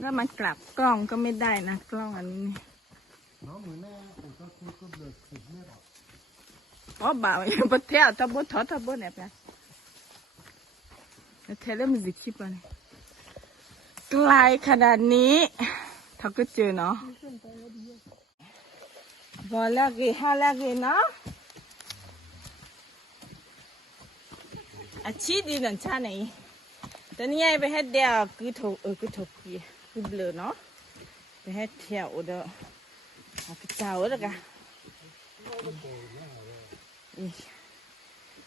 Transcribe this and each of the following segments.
แล้วมันกลับกล้องก็ไม่ได้นะกล้องอันนี้อ๋อบ่าวยังประเทศทับบททับบทเนี่ยเพื่อนเทเลมิสิคิปะเนี่ยไกลขนาดนี้ถ้าก็เจอเนาะบอลแล้วกี่ห้าแล้วกี่เนาะอาชีพดีหนังชาไหนแต่นี่ไงไปให้เดียวคือถูกคือถูกคือเบลอเนาะไปให้เที่ยวเด้อเอาไปเจ้าเด้อกัน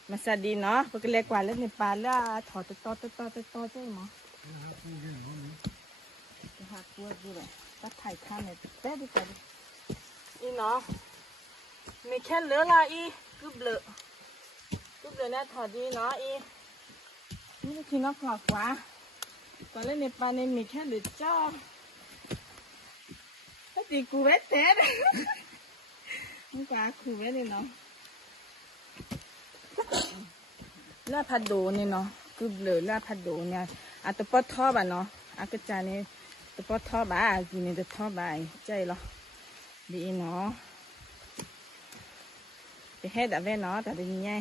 มาสดีเนาะพวกเล็กกว่าเล่นในป่าแล้วถอดต่อใช่ไหมจะหักตัวดูเลยตัดถ่ายข้ามเนี่ยแป๊บดีกว่าอีเนาะไม่แค่เหลือละอีคือเบลอเนี่ยถอดดีเนาะอีนี่คือนักหลักวะก่อนเล่นในป่าเนี่ยมีแค่เหลือจ้าถ้าตีกูเวทเต้นี่ป่ากูเวทเนี่ยเนาะลาพัดโดนี่เนาะคือเบลอลาพัดโดเนี่ยอาจจะปอดท่อบ่ะเนาะอากาศเนี่ยจะปอดท่อบ่ะกินเนี่ยจะท่อบ่ะใจเหรอดีเนาะไปให้ดับเว้นเนาะแต่เป็นไง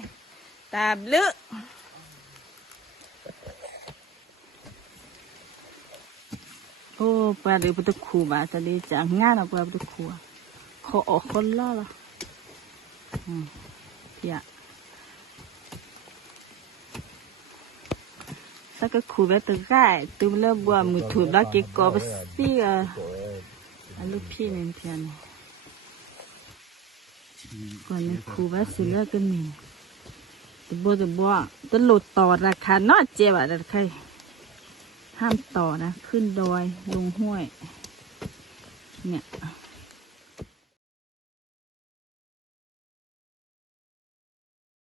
ตาเบลอโอ้ปลาเดือบตุคูบ่ะแต่ดีจังงานเอาปลาตุคูขอออกคนล่อละอย่าสักคูแบบตัวใกล้ตัวเลือบบัวมือถูกแล้วเก็บกอบซี่อันลูกพี่เนี่ยเพียนก่อนนี้คูแบบสิเลือกกันมีตัวบัวตัวหลุดต่อราคาน้อยเจ็บอะไรใครห้ามต่อนะขึ้นดอยลงห้วยเนี่ย